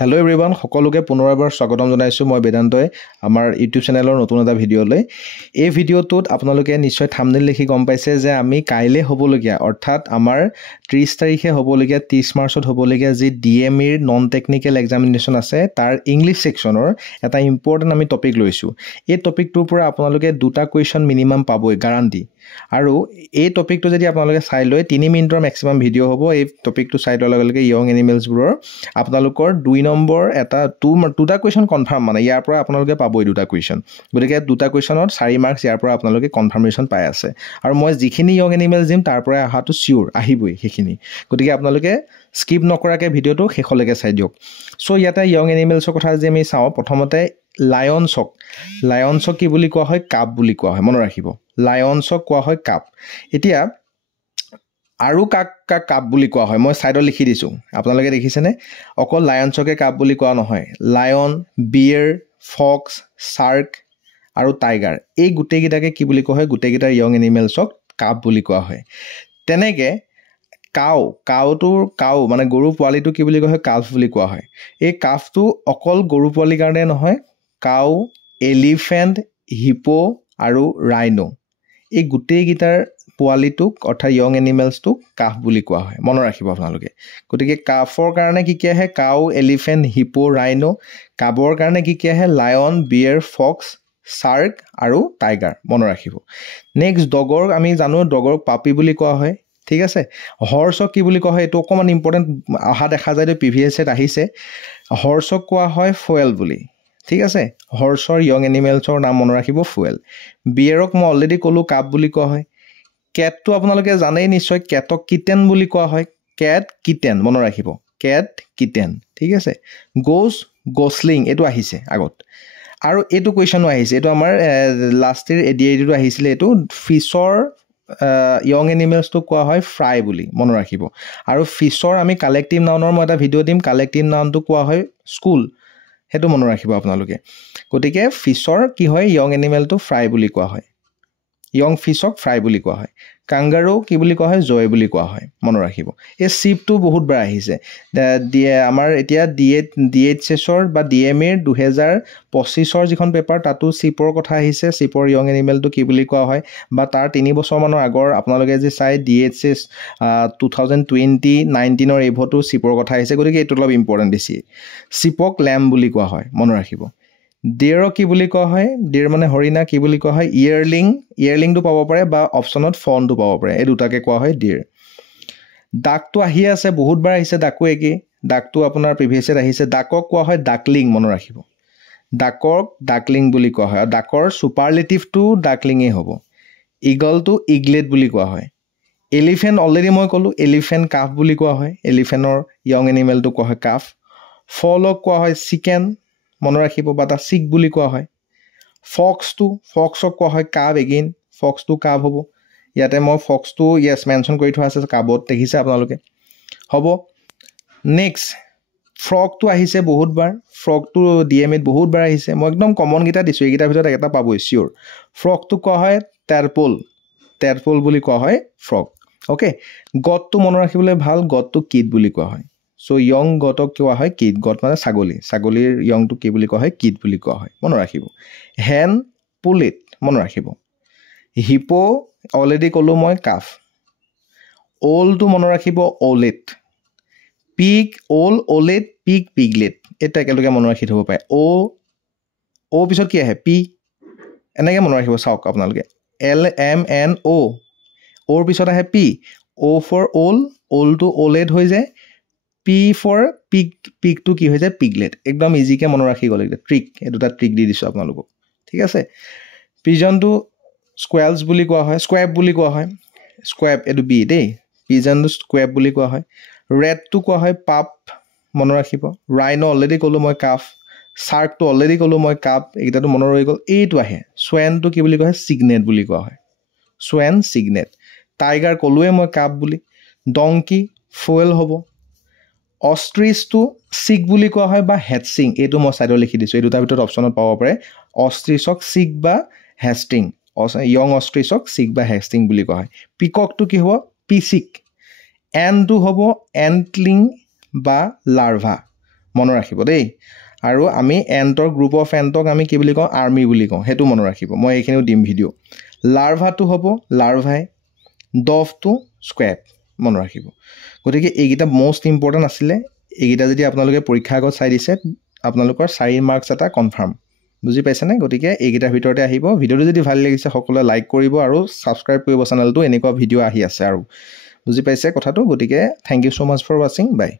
Hello everyone, সকলোকে পুনৰবাৰ স্বাগতম জনাইছো মই বেদান্তই আমাৰ ইউটিউব চেনেলৰ নতুন এটা ভিডিঅলৈ। এই ভিডিঅটোত আপোনালোকে নিশ্চয় থাম্বনেইল দেখি গম পাইছে যে আমি কাইলে হ'বলগীয়া অৰ্থাৎ আমাৰ 30 তাৰিখে হ'বলগীয়া 30 মাৰ্চত হ'বলগীয়া যি ডিএমইৰ নন টেকনিক্যাল এক্সামিনেশ্যন আছে তাৰ ইংলিশ সেকশনৰ এটা ইম্পৰ্টেন্ট আমি টপিক লৈছো। এই টপিকটোৰ পৰা আপোনালোকে দুটা কোৱেশ্চন মিনিমাম পাবই গ্যাৰান্টি। আৰু এই টপিকটো যদি আপোনালোকে চাই লয় 3 মিনিটৰ ম্যাক্সিমাম ভিডিঅ হ'ব। এই টপিকটো চাই লোৱাৰ লগে লগে ইয়ং এনিমেলছবোৰৰ আপোনালোকৰ 2 নম্বৰ এটা দুটা কোৱেশ্চন কনফাৰ্ম মানে ইয়াৰ পৰা আপোনালোকে পাবই দুটা কোৱেশ্চন। গতিকে দুটা কোৱেশ্চনত 4 মাৰ্কস ইয়াৰ পৰা আপোনালোকে কনফাৰ্মেশন পাই আছে। আৰু মই যিখিনি ইয়ং এনিমেলছ দিম তাৰ পৰা আহাটো সিউৰ আহিবই সেইখিনি। গতিকে আপোনালোকে স্কিপ নকৰাকে ভিডিঅটো শেষলৈকে চাই দিয়ক। সো ইয়াতে ইয়ং এনিমেলছৰ কথা যে আমি চাওঁ প্ৰথমতে লায়নছক কি বুলি কোৱা হয় কাপ বুলি কোৱা হয় মনত ৰাখিব। লায়নছক কোৱা হয় কাপ। এতিয়া আৰু কাক কাপ বুলি কোৱা হয় মই সাইডত লিখি দিছো আপোনালোকে দেখিছেনে অকল লায়নছকে কাপ বুলি কোৱা নহয় লায়ন বিয়াৰ ফক্স শাৰ্ক আৰু টাইগাৰ এই গুটেইকেইটাকে কি বুলি কোৱা হয় গুটেইকেইটাৰ ইয়ং এনিমেলছক কাপ বুলি কোৱা হয়। তেনেকে কাউ মানে গৰু পোৱালিটো কি বুলি কোৱা হয় কাফ বুলি কোৱা হয়। এই কাফটো অকল গৰু পোৱালিৰ কাৰণে নহয় কাউ এলিফেন্ট হিপো আৰু ৰাইনো এই গুটেইকেইটাৰ পোৱালিটোক অৰ্থাৎ ইয়ং এনিমেলছটোক কাফ বুলি কোৱা হয় মনত ৰাখিব আপোনালোকে। গতিকে কাফৰ কাৰণে কি আহে কাউ এলিফেন্ট হিপো ৰাইনো কাবৰ কাৰণে কি আহে লায়ন বিয়াৰ ফক্স শাৰ্ক আৰু টাইগাৰ মনত ৰাখিব। নেক্সট ডগৰ আমি জানো ডগৰক পাপি বুলি কোৱা হয় ঠিক আছে। হৰ্ছক কি বুলি কোৱা হয় এটো অকমান ইম্পৰ্টেন্ট আহা দেখা যায় প্ৰিভিয়াস এট আহিছে হৰ্ছক কোৱা হয় ফুয়েল বুলি ঠিক আছে। হৰ্ছৰ ইয়ং এনিমেলছৰ নাম মনত ৰাখিব ফুয়েল। বিয়াৰক মই অলৰেডি ক'লো কাপ বুলি কোৱা হয়। কেটটো আপোনালোকে জানেই নিশ্চয় কেটক কিটেন বুলি কোৱা হয় কেট কিটেন মনত ৰাখিব কেট কিটেন ঠিক আছে। গোছলিং এটো আহিছে আগত আৰু এটো কোৱেশ্চনো আহিছে এটো আমাৰ লাষ্ট ইয়াৰ এডিআইটো আহিছিল এটো ফিছৰ ইয়ং এনিমেলছটো কোৱা হয় ফ্ৰাই বুলি মনত ৰাখিব। আৰু ফিছৰ আমি কালেক্টিভ নাউনৰ মই এটা ভিডিঅ দিম কালেক্টিভ নাউনটো কোৱা হয় স্কুল হেতু মনত ৰাখিব আপোনালোকে। গতিকে ফিছৰ কি হয় ইয়ং এনিমেলটো ফ্ৰাই বুলি কোৱা হয় ইয়ং ফিছক ফ্ৰাই বুলি কোৱা হয়। কাংগাৰু কি বুলি কোৱা হয় জয় বুলি কোৱা হয় মনত ৰাখিব। এই শিপটো বহুত বাৰ আহিছে আমাৰ এতিয়া ডিএইচএছৰ বা ডিএমএৰ 2025ৰ যিখন পেপাৰ তাতো শিপৰ কথা আহিছে শিপৰ ইয়ং এনিমেলটো কি বুলি কোৱা হয় বা তাৰ 3 বছৰ মানৰ আগৰ আপোনালোকে যে চাই ডিএইচএছ 2020-19ৰ এভটো শিপৰ কথা আহিছে। গতিকে এইটো অলপ ইম্পৰ্টেন্ট বেছি। শিপক ল্যাম বুলি কোৱা হয় মনত ৰাখিব। ডিয়েৰক কি বুলি কোৱা হয় ডিয়েৰ মানে হৰিণা কি বুলি কোৱা হয় ইয়েৰলিংটো পাব পাৰে বা অপচনত ফনটো পাব পাৰে এই দুটাকে কোৱা হয় ডিয়েৰ। ডাকটো আহি আছে বহুত বাৰ আহিছে ডাকো একে ডাকটো আপোনাৰ প্ৰিভিয়াছত আহিছে ডাকক কোৱা হয় ডাকলিং মনত ৰাখিব। ডাকক ডাকলিং বুলি কোৱা হয় আৰু ডাকৰ সুপাৰলেটিভটো ডাকলিঙে হ'ব। ইগলটো ইগলেট বুলি কোৱা হয়। এলিফেন্ট অলৰেডি মই ক'লো এলিফেন্ট কাফ বুলি কোৱা হয় এলিফেন্টৰ ইয়ং এনিমেলটো কোৱা হয় কাফ। ফলক কোৱা হয় চিকেন মনত ৰাখিব বা তা চিক বুলি কোৱা হয়। ফক্সক কোৱা হয় কাব এগেইন ফক্সটো কাব হ'ব। ইয়াতে মই ফক্সটো ইয়েছ মেনশ্যন কৰি থোৱা আছে কাবত দেখিছে আপোনালোকে হ'ব। নেক্সট ফ্ৰগটো আহিছে বহুত বাৰ ফ্ৰগটো ডিএমএত বহুত বাৰ আহিছে মই একদম কমন গিটা দিছো এইকেইটাৰ ভিতৰত এটা পাবই চিয়ৰ। ফ্ৰগটো কোৱা হয় টেডপল বুলি কোৱা হয় ফ্ৰগ ওকে। গটটো মনত ৰাখিবলৈ ভাল গটটো কিড বুলি কোৱা হয়। সো ইয়ং গটক কোৱা হয় কিড গট মানে ছাগলীৰ ইয়ংটো কি বুলি কোৱা হয় কিড বুলি কোৱা হয় মনত ৰাখিব। হেন পুলিট মনত ৰাখিব। হিপো অলৰেডি ক'লো মই কাফ। ওলটো মনত ৰাখিব ওলেট। পিগ ওলেট পিগ পিগলেট এটা একেলগে মনত ৰাখি থব পাৰে। ও পিছত কি আহে পি এনেকে মনত ৰাখিব চাওক আপোনালোকে LMNO ওৰ পিছত আহে পি O ফৰ ওলটো ওলেট হৈ যায় পি ফৰ পিগটো কি হৈ যায় পিগলেট একদম ইজিকে মনত ৰাখি গ'ল ট্ৰিক এই দুটা ট্ৰিক দি দিছো আপোনালোকক ঠিক আছে। পিজনটো স্কুৱেলছ বুলি কোৱা হয় স্কুৱেব বুলি কোৱা হয় স্কুৱেব এটো বি দেই পিজনটো স্কুৱেব বুলি কোৱা হয়। ৰেডটো কোৱা হয় পাপ মনত ৰাখিব। ৰাইনো অলৰেডি ক'লো মই কাফ শাৰ্কটো অলৰেডি ক'লো মই কাপ এইকেইটাটো মনত ৰৈ গ'ল। এইটো আহে সোৱেনটো কি বুলি কোৱা হয় সিগনেট বুলি কোৱা হয় সোৱেন সিগনেট। টাইগাৰ ক'লোৱে মই কাপ বুলি। ডংকি ফুয়েল হ'ব। অষ্ট্ৰিচটো চিক বুলি কোৱা হয় বা হেডছিং এইটো মই সাইডত লিখি দিছো এই দুটাৰ ভিতৰত অপচনত পাব পাৰে। অষ্ট্ৰিচক চিক বা হেষ্টিং ইয়ং অষ্ট্ৰিচক চিক বা হেষ্টিং বুলি কোৱা হয়। পিককটো কি হ'ব পিচিক। এনটো হ'ব এন্টলিং বা লাৰ্ভা মনত ৰাখিব দেই আৰু আমি এণ্টৰ গ্ৰুপ অফ এণ্টক আমি কি বুলি কওঁ আৰ্মি বুলি কওঁ সেইটো মনত ৰাখিব মই এইখিনিও দিম ভিডিঅ' লাৰ্ভাটো হ'ব লাৰ্ভাই ডভটো স্ক্ৰেপ মনত ৰাখিব গতিকে এইকেইটা মোষ্ট ইম্পৰ্টেণ্ট আছিলে এইকেইটা যদি আপোনালোকে পৰীক্ষা আগত চাই দিছে আপোনালোকৰ 4 মাৰ্কছ এটা কনফাৰ্ম বুজি পাইছেনে গতিকে এইকেইটাৰ ভিতৰতে আহিব ভিডিঅ'টো যদি ভাল লাগিছে সকলোৱে লাইক কৰিব আৰু ছাবস্ক্ৰাইব কৰিব চেনেলটো এনেকুৱা ভিডিঅ' আহি আছে আৰু বুজি পাইছে কথাটো গতিকে thank you so much for watching by